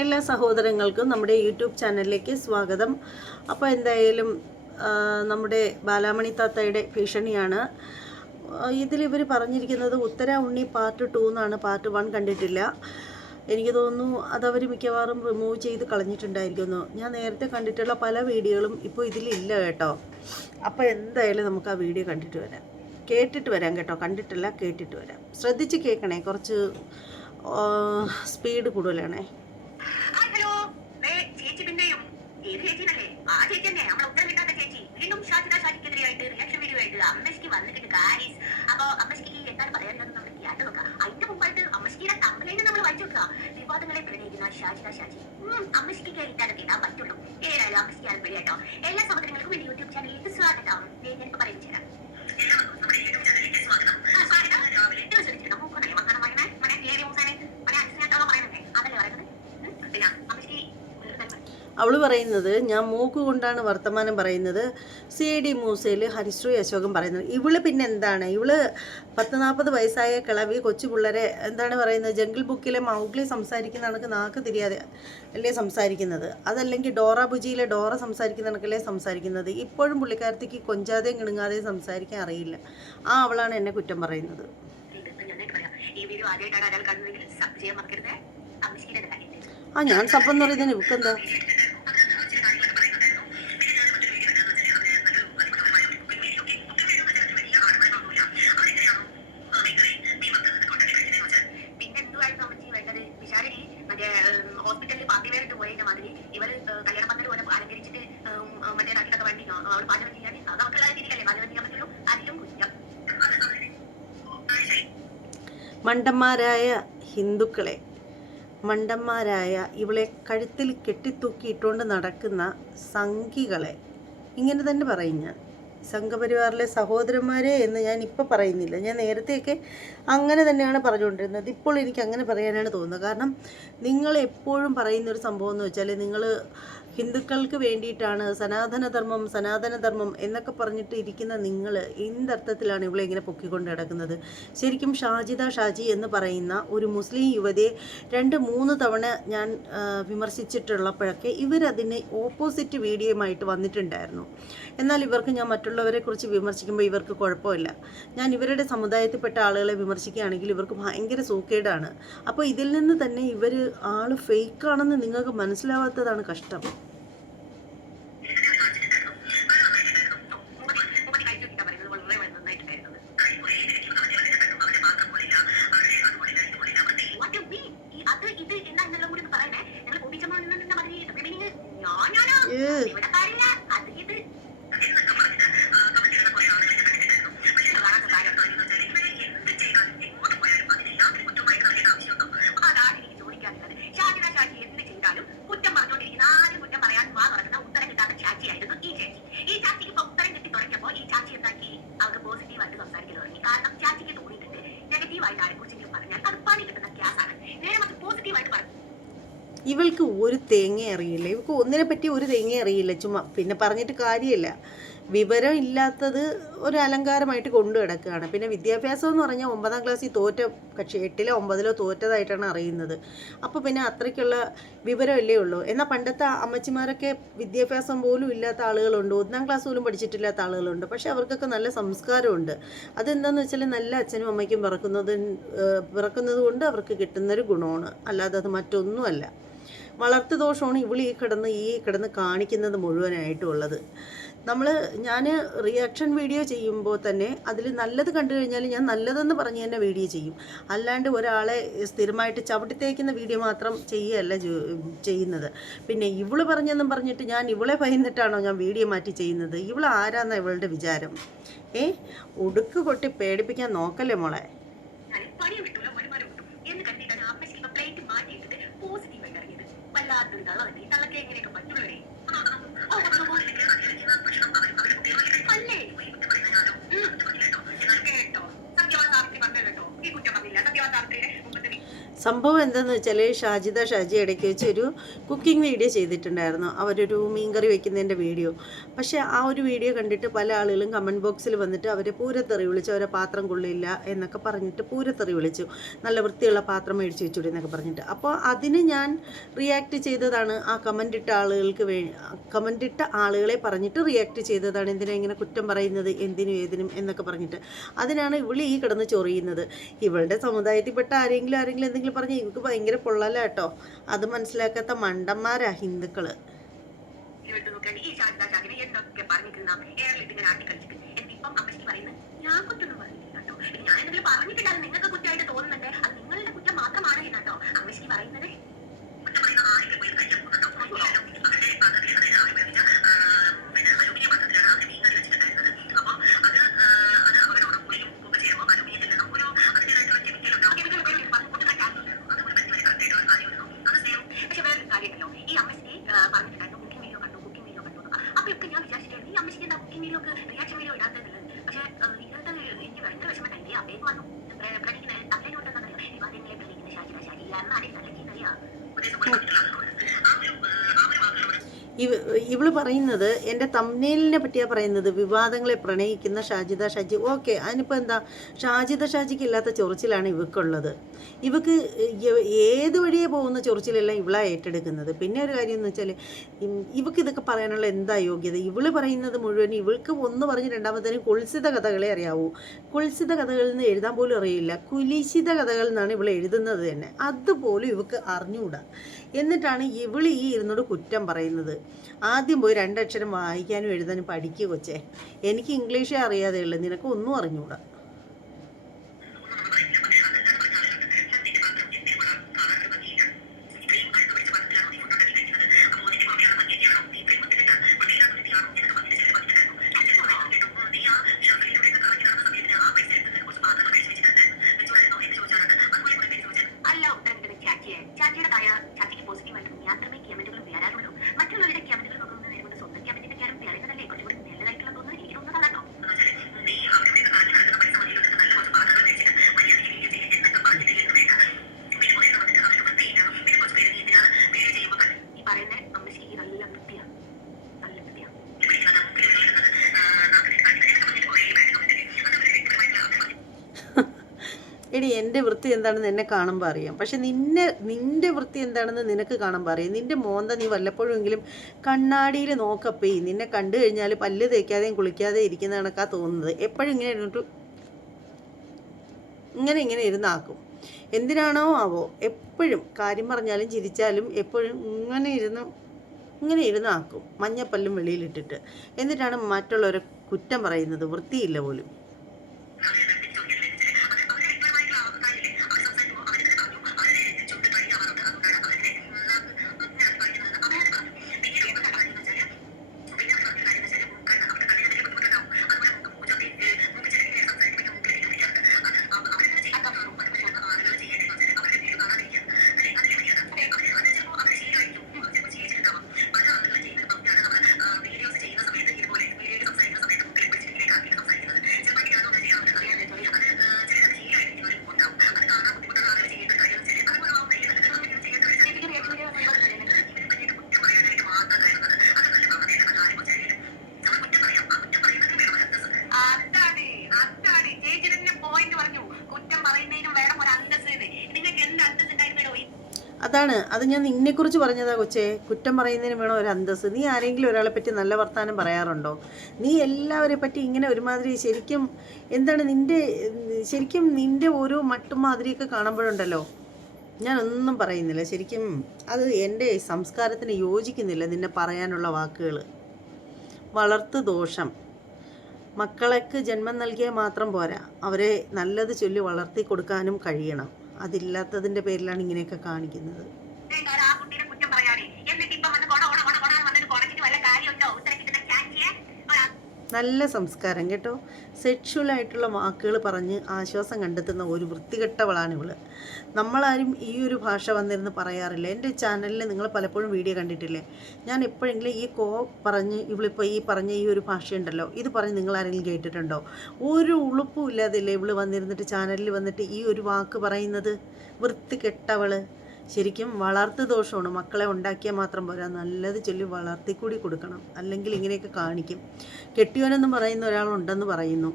എല്ലാ സഹോദരങ്ങൾക്കും നമ്മുടെ യൂട്യൂബ് ചാനലിലേക്ക് സ്വാഗതം. അപ്പോൾ എന്തായാലും നമ്മുടെ ബാലാമണി താത്തയുടെ ഭീഷണിയാണ്. ഇതിൽ ഇവർ പറഞ്ഞിരിക്കുന്നത് ഉത്തര ഉണ്ണി പാർട്ട് ടു എന്നാണ് പാർട്ട് വൺ കണ്ടിട്ടില്ല. എനിക്ക് തോന്നുന്നു അതവർ മിക്കവാറും റിമൂവ് ചെയ്ത് കളഞ്ഞിട്ടുണ്ടായിരിക്കുന്നു. ഞാൻ നേരത്തെ കണ്ടിട്ടുള്ള പല വീഡിയോകളും ഇപ്പോൾ ഇതിലില്ല കേട്ടോ. അപ്പോൾ എന്തായാലും നമുക്ക് ആ വീഡിയോ കണ്ടിട്ട് വരാം. കേട്ടിട്ട് വരാം കേട്ടോ. കണ്ടിട്ടില്ല കേട്ടിട്ട് വരാം. ശ്രദ്ധിച്ച് കേൾക്കണേ. കുറച്ച് സ്പീഡ് കൂടുതലാണേ. ഹലോ. ചേച്ചി പിന്നെയും ഏത് ചേച്ചിന്നല്ലേ? ആ ചേച്ചി തന്നെ. നമ്മളെ ഉത്തരം കിട്ടാത്ത ചേച്ചി. വീണ്ടും ഷാജിദ ഷാജിക്കെതിരെയായിട്ട് റിയാക്ഷൻ വീഡിയോ ആയിട്ട് അമ്മശ്ക്ക് വന്നിട്ടുണ്ട് കാരീസ് അപ്പൊ അമ്മശ്ക്ക് എന്താണ് പറയാനുള്ളത് നമ്മൾ കേട്ട് നോക്കാം. അതിന്റെ മുമ്പായിട്ട് അമ്മശ്ക്കിയുടെ കംപ്ലൈന്റ് നമ്മൾ വായിച്ചു നോക്കുക വിവാദങ്ങളെ പ്രണയിക്കുന്ന ഷാജിദ ഷാജി. അമ്മശ്ക്ക് കേട്ടാണ് കേട്ടാൻ പറ്റുള്ളൂ. ഏതായാലും അമ്മശ്ക്ക് ആലപ്പുഴ കേട്ടോ എല്ലാ സഹോദരങ്ങൾക്കും എന്റെ യൂട്യൂബ് ചാനലിലേക്ക് സ്വാഗതം. ഞാൻ ഞാനിപ്പോ പറയുന്നു ചേരാം എല്ലാവർക്കും നമ്മുടെ യൂട്യൂബ് ചാനലിലേക്ക് സ്വാഗതം ആ, സ്വാഗതം രാവിലെ ഇത് ശ്രദ്ധിച്ചിട്ടുണ്ടോ മൂക്കൊന്നല്ലേ മക്കളെ പറയുന്നത് മനെ നേരെ മൂസാനെ മനെ അനുസരിച്ചിട്ടുള്ള പറയുന്നത് അതല്ലേ പറയുന്നത് ഉം, പിന്നെ അമ്മശ്ക്ക് വേറെ കാര്യം പറയും. അവൾ പറയുന്നത് ഞാൻ മൂക്ക് കൊണ്ടാണ് വർത്തമാനം പറയുന്നത്. സി ഡി മൂസയിൽ ഹരിശ്രീ അശോകൻ പറയുന്നത്. ഇവൾ പിന്നെ എന്താണ് ഇവൾ പത്ത് നാൽപ്പത് വയസ്സായ കിളവി കൊച്ചു പിള്ളേരെ എന്താണ് പറയുന്നത്? ജംഗിൾ ബുക്കിലെ മൗഗ്ലി സംസാരിക്കുന്ന കണക്ക് നാക്ക് തിരിയാതെ അല്ലേ സംസാരിക്കുന്നത്? അതല്ലെങ്കിൽ ഡോറ ബുജിയിലെ ഡോറ സംസാരിക്കുന്ന കണക്കല്ലേ സംസാരിക്കുന്നത്? ഇപ്പോഴും പുള്ളിക്കാരത്തേക്ക് കൊഞ്ചാതെയും കിണുങ്ങാതെയും സംസാരിക്കാൻ അറിയില്ല. ആ അവളാണ് എന്നെ കുറ്റം പറയുന്നത്. ഈ ആ ഞാൻ സപ്പം എന്ന് പറയുന്നതിന് ഇവക്കെന്താ? കുറ്റം മണ്ടന്മാരായ ഹിന്ദുക്കളെ മണ്ടന്മാരായ ഇവളെ കഴുത്തിൽ കെട്ടിത്തൂക്കിയിട്ടുകൊണ്ട് നടക്കുന്ന സംഘികളെ ഇങ്ങനെ തന്നെ പറയും ഞാൻ. സംഘപരിവാറിലെ സഹോദരന്മാരെ എന്ന് ഞാൻ ഇപ്പോൾ പറയുന്നില്ല. ഞാൻ നേരത്തെയൊക്കെ അങ്ങനെ തന്നെയാണ് പറഞ്ഞുകൊണ്ടിരുന്നത്. ഇപ്പോൾ എനിക്ക് അങ്ങനെ പറയാനാണ് തോന്നുന്നത്. കാരണം നിങ്ങൾ എപ്പോഴും പറയുന്ന ഒരു സംഭവം എന്ന് വെച്ചാൽ നിങ്ങൾ ഹിന്ദുക്കൾക്ക് വേണ്ടിയിട്ടാണ് സനാതനധർമ്മം സനാതനധർമ്മം എന്നൊക്കെ പറഞ്ഞിട്ട് ഇരിക്കുന്ന നിങ്ങൾ എന്തർത്ഥത്തിലാണ് ഇവിടെ ഇങ്ങനെ പൊക്കിക്കൊണ്ട് കിടക്കുന്നത് ശരിക്കും ഷാജിദ ഷാജി എന്ന് പറയുന്ന ഒരു മുസ്ലിം യുവതിയെ രണ്ട് മൂന്ന് തവണ ഞാൻ വിമർശിച്ചിട്ടുള്ളപ്പോഴൊക്കെ ഇവരതിന് ഓപ്പോസിറ്റ് വീഡിയോയുമായിട്ട് വന്നിട്ടുണ്ടായിരുന്നു. എന്നാൽ ഇവർക്ക് ഞാൻ മറ്റുള്ളവരെ കുറിച്ച് വിമർശിക്കുമ്പോൾ ഇവർക്ക് കുഴപ്പമില്ല. ഞാൻ ഇവരുടെ സമുദായത്തിൽപ്പെട്ട ആളുകളെ വിമർശിക്കുകയാണെങ്കിൽ ഇവർക്ക് ഭയങ്കര സൂക്കേടാണ്. അപ്പോൾ ഇതിൽ നിന്ന് തന്നെ ഇവർ ആൾ ഫേക്കാണെന്ന് നിങ്ങൾക്ക് മനസ്സിലാവാത്തതാണ് കഷ്ടം മുപ്പത്തി കഴിച്ചു കിട്ടാൻ പറയുന്നത് വളരെ നന്നായിട്ടുണ്ടായിരുന്നത് What do you mean? ഈ അത് ഇത് എന്നാ എന്നെല്ലാം കൂടി ഒന്ന് പറയണേ ഞങ്ങൾ കോപിച്ചമ്മ നിന്ന മാതിരി meaning ഞാനാണോ ഏ ഇവിടെ കാര്യമില്ല അത് ഇത് അതാണ് എനിക്ക് ചോദിക്കാനുള്ളത് ഷാജിദ ഷാജി എന്ത് ചെയ്താലും കുറ്റം പറഞ്ഞുകൊണ്ടിരിക്കുന്ന ആരും കുറ്റം പറയാൻ വാ തുറക്കുന്ന ഉത്തരം കിട്ടാത്ത ചാച്ചിയായിരുന്നു ഈ ചേച്ചി ഈ ചാച്ചിക്ക് ഇപ്പൊ ഉത്തരം കിട്ടി തുടങ്ങിയപ്പോ ഈ ചാച്ചി എന്താക്കി അവർക്ക് പോസിറ്റീവായിട്ട് സംസാരിക്കാൻ തുടങ്ങി കാരണം ചാച്ചിക്ക് തോന്നിയിട്ടുണ്ട് നെഗറ്റീവായിട്ട് ആരെക്കുറിച്ചെങ്കിലും പറഞ്ഞാൽ അത് പണി കിട്ടുന്ന ഗ്യാസാണ് നേരെ മറിച്ച് പോസിറ്റീവായിട്ട് പറഞ്ഞു ഇവൾക്ക് ഒരു തേങ്ങ അറിയില്ല ഇവൾക്ക് ഒന്നിനെ പറ്റി ഒരു തേങ്ങ അറിയില്ല ചുമ്മാ പിന്നെ പറഞ്ഞിട്ട് കാര്യമില്ല. വിവരം ഇല്ലാത്തത് ഒരു അലങ്കാരമായിട്ട് കൊണ്ടു കിടക്കുകയാണ്. പിന്നെ വിദ്യാഭ്യാസം എന്ന് പറഞ്ഞാൽ ഒമ്പതാം ക്ലാസ്സിൽ തോറ്റ കക്ഷി എട്ടിലോ ഒമ്പതിലോ തോറ്റതായിട്ടാണ് അറിയുന്നത്. അപ്പോൾ പിന്നെ അത്രയ്ക്കുള്ള വിവരമല്ലേ ഉള്ളൂ. എന്നാൽ പണ്ടത്തെ അമ്മച്ചിമാരൊക്കെ വിദ്യാഭ്യാസം പോലും ഇല്ലാത്ത ആളുകളുണ്ട്. ഒന്നാം ക്ലാസ് പോലും പഠിച്ചിട്ടില്ലാത്ത ആളുകളുണ്ട്. പക്ഷേ അവർക്കൊക്കെ നല്ല സംസ്കാരമുണ്ട്. അതെന്താണെന്ന് വെച്ചാൽ നല്ല അച്ഛനും അമ്മയ്ക്കും പിറക്കുന്നത് പിറക്കുന്നത് കൊണ്ട് അവർക്ക് കിട്ടുന്നൊരു ഗുണമാണ്. അല്ലാതെ അത് മറ്റൊന്നുമല്ല. വളർത്തു ദോഷമാണ് ഇവിളി ഈ കിടന്ന് ഈ കിടന്ന് കാണിക്കുന്നത് മുഴുവനായിട്ടുള്ളത്. നമ്മൾ ഞാൻ റിയാക്ഷൻ വീഡിയോ ചെയ്യുമ്പോൾ തന്നെ അതിൽ നല്ലത് കണ്ടു കഴിഞ്ഞാൽ ഞാൻ നല്ലതെന്ന് പറഞ്ഞ് തന്നെ വീഡിയോ ചെയ്യും. അല്ലാണ്ട് ഒരാളെ സ്ഥിരമായിട്ട് ചവിട്ടിത്തേക്കുന്ന വീഡിയോ മാത്രം ചെയ്യുകയല്ല ചെയ്യുന്നത്. പിന്നെ ഇവൾ പറഞ്ഞെന്നും പറഞ്ഞിട്ട് ഞാൻ ഇവളെ ഭയന്നിട്ടാണോ ഞാൻ വീഡിയോ മാറ്റി ചെയ്യുന്നത്? ഇവൾ ആരാന്ന ഇവളുടെ വിചാരം? ഏ? ഉടുക്ക് കൊട്ടി പേടിപ്പിക്കാൻ നോക്കല്ലേ മോളെ ഞാൻ പണിയും കിട്ടൂല വരുമാനം കിട്ടും എന്ന് കരുതിയിട്ടാണ് അമ്മയ്ക്ക് ഇപ്പൊ പ്ലേറ്റ് മാറ്റിയിട്ടിട്ട് പോസിറ്റീവായിട്ട് ഇറങ്ങിയത് വല്ലാത്തൊരു ഈ തള്ളക്ക് എങ്ങനെയൊക്കെ പറ്റുള്ളൂ അല്ലേ ഉം. കേട്ടോ സത്യവാൻ സാവിത്രി പറഞ്ഞ കേട്ടോ ഈ കുറ്റം പറഞ്ഞില്ല സത്യവാൻ സാവിത്രിയുടെ മുമ്പത്തെ സംഭവം എന്താണെന്ന് വെച്ചാൽ ഷാജിദ ഷാജി ഇടയ്ക്ക് വെച്ച് ഒരു കുക്കിംഗ് വീഡിയോ ചെയ്തിട്ടുണ്ടായിരുന്നു. അവരൊരു മീൻ കറി വെക്കുന്നതിന്റെ വീഡിയോ. പക്ഷേ ആ ഒരു വീഡിയോ കണ്ടിട്ട് പല ആളുകളും കമന്റ് ബോക്സിൽ വന്നിട്ട് അവരെ പൂരത്തെറി വിളിച്ചു അവരെ പാത്രം കൊള്ളില്ല എന്നൊക്കെ പറഞ്ഞിട്ട് പൂരത്തെറി വിളിച്ചു. നല്ല വൃത്തിയുള്ള പാത്രം മേടിച്ച് വെച്ചുകൂടി എന്നൊക്കെ പറഞ്ഞിട്ട്. അപ്പോൾ അതിന് ഞാൻ റിയാക്ട് ചെയ്തതാണ്. ആ കമന്റ് ഇട്ട ആളുകൾക്ക് വേ കമന്റ് ഇട്ട ആളുകളെ പറഞ്ഞിട്ട് റിയാക്ട് ചെയ്തതാണ്. എന്തിനാ ഇങ്ങനെ കുറ്റം പറയുന്നത്? എന്തിനും ഏതിനും എന്നൊക്കെ പറഞ്ഞിട്ട്. അതിനാണ് ഇവിളി ഈ കിടന്ന് ചൊറിയുന്നത്. ഇവളുടെ സമുദായത്തിൽപ്പെട്ട ആരെങ്കിലും ആരെങ്കിലും എന്തെങ്കിലും പറഞ്ഞ് എനിക്ക് ഭയങ്കര പൊള്ളല കേട്ടോ അത് മനസ്സിലാക്കാത്ത മണ്ടന്മാരാ ഹിന്ദുക്കൾ. ഞാൻ പറഞ്ഞിട്ടുണ്ടായിരുന്നു ഈ ശാരദാ ശാഖനെ എന്തൊക്കെ പറഞ്ഞിരുന്ന എയറിലിട്ട് ഇങ്ങനെ ആട്ടി കളിച്ചിട്ട് എന്നിട്ട് ഇപ്പം അമ്മച്ചി പറയുന്നത് ഞാൻ കുറ്റൊന്നും പറഞ്ഞില്ല കേട്ടോ ഞാൻ എന്തെങ്കിലും പറഞ്ഞിട്ടുണ്ടായിരുന്നു നിങ്ങൾക്ക് കുറ്റമായിട്ട് തോന്നുന്നുണ്ട് അത് നിങ്ങളുടെ കുറ്റം മാത്രമാണ് എന്നാട്ടോ അമ്മച്ചി പറയുന്നത് കുറ്റം പറയുന്ന ആരെങ്കിലും പോയി കഴിക്കാൻ പോകുന്നുണ്ടോ? അവരുടെ പാത്രത്തിൽ അതായത് ആര് ഉപയോഗിച്ച, ആ, പിന്നെ അലുമിനിയം പാത്രത്തിലാണ് അവർ മീൻകറി വെച്ചിട്ടുണ്ടായിരുന്നത്. അപ്പൊ അത്, ആ, അത് അവരോട് പുളിയും ഉപ്പൊക്കെ ചേരുമ്പോൾ അലുമിനിയത്തിൽ നിന്നും ഒരു അതിന്റേതായിട്ടുള്ള chemical ഉണ്ടാവും. chemical ഉപയോഗിച്ച് പറഞ്ഞ് കൂട്ടുന്ന കാര്യമില്ല. അത് ഒരു പരിധി വരെ correct ആയിട്ടുള്ള കാര്യമായിരുന്നു. അത് same. പക്ഷെ വേറൊരു കാര്യമുണ്ടല്ലോ ഈ അമ്മച്ചി ആ, പറഞ്ഞിട്ടുണ്ടായിരുന്നു കുക്കിംഗ് വീഡിയോ കണ്ടു കുക്കിംഗ് വീഡിയോ കണ്ടു എന്നൊക്കെ. അപ്പൊ ഒക്കെ ഞാൻ വിചാരിച്ചിട്ടായിരുന്നു ഈ അമ്മച്ചിക്ക് എന്താ കുക്കിംഗ് വീഡിയോ ഒക്കെ റിയാക്ഷൻ വീഡിയോ ഇടാത്തത് പക്ഷെ ഇങ്ങനത്തെ എനിക്ക് ഭയങ്കര വിഷമണ്ടായി അപ്പേക്ക് വന്നു പ്രണയിക്കുന്ന തല്ലിനോട്ടെന്ന് അറിയാം വിവാദങ്ങളെ പ്രണയിക്കുന്ന ഷാജിദ ഷാജി എന്നാലും നല്ല ചീത്തറിയാ ഉപദേശം കൊടുത്തിട്ടുള്ള ആളുകളോട് ആ ഒരു ആ ഒരു വാക്കുകളോട് ഇവ ഇവൾ പറയുന്നത് എന്റെ തമ്മിലിനെ പറ്റിയാണ് പറയുന്നത് വിവാദങ്ങളെ പ്രണയിക്കുന്ന ഷാജിദ ഷാജി. ഓക്കെ അതിനിപ്പോൾ എന്താ? ഷാജിദ ഷാജിക്ക് ഇല്ലാത്ത ചൊറിച്ചിലാണ് ഇവക്കുള്ളത്. ഇവക്ക് ഏത് വഴിയെ പോകുന്ന ചൊറിച്ചിലെല്ലാം ഇവളാ ഏറ്റെടുക്കുന്നത്? പിന്നെ ഒരു കാര്യം എന്ന് വെച്ചാൽ ഇവക്ക് ഇതൊക്കെ പറയാനുള്ള എന്താ യോഗ്യത? ഇവൾ പറയുന്നത് മുഴുവൻ ഇവൾക്ക് ഒന്ന് പറഞ്ഞ് രണ്ടാമത്തേനും കുൽസിത കഥകളെ അറിയാവൂ. കുൽസിത കഥകളിൽ നിന്ന് എഴുതാൻ പോലും അറിയില്ല. കുലിശിത കഥകളിൽ നിന്നാണ് ഇവൾ എഴുതുന്നത് തന്നെ. അതുപോലും ഇവക്ക് അറിഞ്ഞുകൂടാ എന്നിട്ടാണ് ഇവൾ ഈ ഇരുന്നോട് കുറ്റം പറയുന്നത്. ആദ്യം പോയി രണ്ടക്ഷരം വായിക്കാനും എഴുതാനും പഠിക്കുക കൊച്ചേ. എനിക്ക് ഇംഗ്ലീഷേ അറിയാതെ നിനക്ക് ഒന്നും അറിഞ്ഞുകൂടാ എടി എന്റെ വൃത്തി എന്താണെന്ന് എന്നെ കാണുമ്പോൾ അറിയാം. പക്ഷെ നിന്നെ നിന്റെ വൃത്തി എന്താണെന്ന് നിനക്ക് കാണുമ്പോൾ അറിയാം. നിന്റെ മോന്ത നീ വല്ലപ്പോഴെങ്കിലും കണ്ണാടിയിൽ നോക്കപ്പേ. നിന്നെ കണ്ടു കഴിഞ്ഞാൽ പല്ല് തേക്കാതെയും കുളിക്കാതെ ഇരിക്കുന്ന കണക്കാ തോന്നുന്നത്. എപ്പോഴും ഇങ്ങനെ ഇരുന്നിട്ട് ഇങ്ങനെ ഇങ്ങനെ ഇരുന്നാക്കും എന്തിനാണോ ആവോ? എപ്പോഴും കാര്യം പറഞ്ഞാലും ചിരിച്ചാലും എപ്പോഴും ഇങ്ങനെ ഇരുന്ന് ഇങ്ങനെ ഇരുന്നാക്കും മഞ്ഞപ്പല്ലും വെളിയിലിട്ടിട്ട്. എന്നിട്ടാണ് മറ്റുള്ളവരെ കുറ്റം പറയുന്നത്. വൃത്തിയില്ല പോലും. അത് ഞാൻ നിന്നെക്കുറിച്ച് പറഞ്ഞതാ കൊച്ചേ. കുറ്റം പറയുന്നതിന് വേണം ഒരു അന്തസ് നീ ആരെങ്കിലും ഒരാളെ പറ്റി നല്ല വർത്താനം പറയാറുണ്ടോ? നീ എല്ലാവരെ പറ്റി ഇങ്ങനെ ഒരുമാതിരി ശരിക്കും എന്താണ് നിന്റെ ശരിക്കും നിന്റെ ഓരോ മട്ടും മാതിരിയൊക്കെ കാണുമ്പോഴുണ്ടല്ലോ? ഞാനൊന്നും പറയുന്നില്ല. ശരിക്കും അത് എന്റെ സംസ്കാരത്തിന് യോജിക്കുന്നില്ല നിന്നെ പറയാനുള്ള വാക്കുകൾ വളർത്തു ദോഷം. മക്കളേക്ക് ജന്മം നൽകിയാൽ മാത്രം പോരാ. അവരെ നല്ലത് ചൊല്ലി വളർത്തി കൊടുക്കാനും കഴിയണം. അതില്ലാത്തതിന്റെ പേരിലാണ് ഇങ്ങനെയൊക്കെ കാണിക്കുന്നത് ആ കുട്ടീനെ കുറ്റം പറയാനേ എന്നിട്ട് ഇപ്പൊ വന്ന് കൊട കൊട കൊട കൊട വന്നിട്ട് കൊടച്ചിട്ട് വല്ല കാര്യമുണ്ടോ ഉത്തരം കിട്ടുന്ന ചാച്ചിയെ നല്ല സംസ്കാരം കേട്ടോ. സെക്ഷുവലായിട്ടുള്ള വാക്കുകൾ പറഞ്ഞ് ആശ്വാസം കണ്ടെത്തുന്ന ഒരു വൃത്തികെട്ടവളാണ് ഇവൾ. നമ്മളാരും ഈ ഒരു ഭാഷ വന്നിരുന്ന് പറയാറില്ല. എന്റെ ചാനലിൽ നിങ്ങൾ പലപ്പോഴും വീഡിയോ കണ്ടിട്ടില്ലേ? ഞാൻ എപ്പോഴെങ്കിലും ഈ കോ പറഞ്ഞ് ഇവളിപ്പോൾ ഈ പറഞ്ഞ ഈ ഒരു ഭാഷയുണ്ടല്ലോ ഇത് പറഞ്ഞ് നിങ്ങൾ ആരെങ്കിലും കേട്ടിട്ടുണ്ടോ? ഒരു ഉളുപ്പും ഇല്ലാതില്ലേ ഇവൾ വന്നിരുന്നിട്ട് ചാനലിൽ വന്നിട്ട് ഈ ഒരു വാക്ക് പറയുന്നത്? വൃത്തികെട്ടവൾ. ശരിക്കും വളർത്തു ദോഷമാണ്. മക്കളെ ഉണ്ടാക്കിയാൽ മാത്രം പോരാ. നല്ലത് ചൊല്ലി വളർത്തി കൂടി കൊടുക്കണം. അല്ലെങ്കിൽ ഇങ്ങനെയൊക്കെ കാണിക്കും. കെട്ടിയോനെന്ന് പറയുന്ന ഒരാളുണ്ടെന്ന് പറയുന്നു.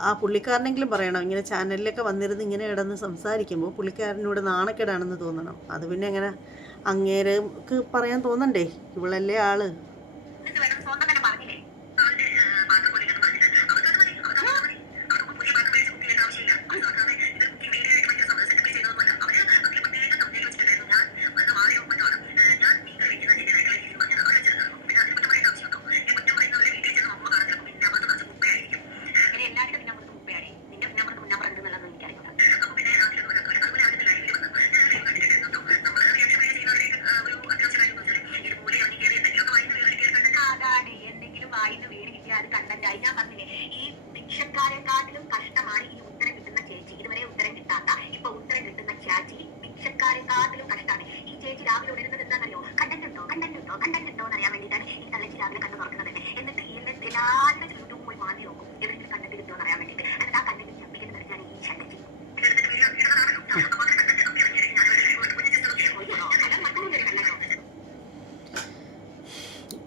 ആ പുള്ളിക്കാരനെങ്കിലും പറയണം. ഇങ്ങനെ ചാനലിലൊക്കെ വന്നിരുന്ന് ഇങ്ങനെ കിടന്ന് സംസാരിക്കുമ്പോൾ പുള്ളിക്കാരനോട് നാണക്കേടാണെന്ന് തോന്നണം. അത് പിന്നെ എങ്ങനെ അങ്ങേരക്ക് പറയാൻ തോന്നണ്ടേ? ഇവളല്ലേ ആൾ എന്നിട്ട് വേണം സ്വന്തം തന്നെ പറഞ്ഞില്ലേ അവന്റെ പാത്രം പൊട്ടിക്കണം പറഞ്ഞിട്ട് അവർക്ക് അത് മതി അവർക്ക് അത് മതി അവർക്ക് പുതിയ പാത്രം മേടിച്ച് കുക്ക് ചെയ്യേണ്ട ആവശ്യമില്ല അത് നോക്കാതെ ഇത് കുക്കിംഗ് വീഡിയോ ആയിട്ട് ഭയങ്കര സെറ്റപ്പിൽ ചെയ്തതൊന്നുമല്ല അവർ അതിൽ പ്രത്യേക കമ്പനിയിൽ വെച്ചിട്ടുണ്ടായിരുന്നു ഞാൻ അത് മാറിയ ഒപ്പത്താണ് ഞാൻ മീൻകറി വെക്കുന്ന ശരിയായിട്ടുള്ള രീതിയിൽ പറഞ്ഞത് അവർ വെച്ചിട്ടുണ്ടായിരുന്നു പിന്നെ അതിന് കുറ്റം പറയേണ്ട ആവശ്യമുണ്ടോ ഈ കുറ്റം പറയുന്നവരെ വീട്ടിൽ ചെന്ന് നോക്കുമ്പോൾ കാണാൻ ചിലപ്പോൾ പിന്നാമ്പത്ത് നിറച്ച് കുപ്പയായിരിക്കും ഇനി എല്ലാവരുടെ പിന്നാമ്പത്ത് കുപ്പയാണ് നിന്റെ പിന്നാമ്പത്ത് പിന്നാമ്പത്ത് ഉണ്ടെന്നുള്ളത് എനിക്കറിയില്ല അപ്പൊ പിന്നെ അതിലൊന്നും വരാത്ത അതുപോലെ അവരുടെ ലൈവിൽ വന്നു ഞാൻ ലൈവ് കണ്ടിട്ടുണ്ടോ നമ്മൾ റിയാക്ഷൻ വീഡിയോ ചെയ്യുന്നവരേക്ക് ഒരു അത്യാവശ്യം കാര്യം എന്ന് വെച്ചാൽ ഇത് മൂലം ഇറങ്ങി കയറി എന്തെങ്കിലും വായിന്ന് വീട് കേൾക്കണ്ടല്ലോ അതാണ് എന്തെങ്കിലും വായിന്ന് വീട് കിട്ടിയാൽ അത് കണ്ടന്റായി ഞാൻ പറഞ്ഞില്ലേ ഈ ഭിക്ഷക്കാരെക്കാട്ടിലും കഷ്ടമാണ് ഈ ഉത്തരം കിട്ടുന്ന ചേച്ചി ഇതുവരെ ഉത്തരം കിട്ടാത്ത ഇപ്പൊ ഉത്തരം കിട്ടുന്ന ചാച്ചി ഭിക്ഷക്കാരെക്കാട്ടിലും കഷ്ടമാണ് ഈ ചേച്ചി രാവിലെ ഉണരുന്നത് എന്താണെന്നറിയോ കണ്ടന്റ് ഉണ്ടോ കണ്ടന്റ് ഉണ്ടോ കണ്ടന്റ് ഉണ്ടോ എന്ന് അറിയാൻ വേണ്ടിയിട്ടാണ് ഈ തള്ളച്ചി രാവിലെ കണ്ടു തുറക്കുന്നത് തന്നെ എന്നിട്ട് ഈ എല്ലാ- ഞാൻ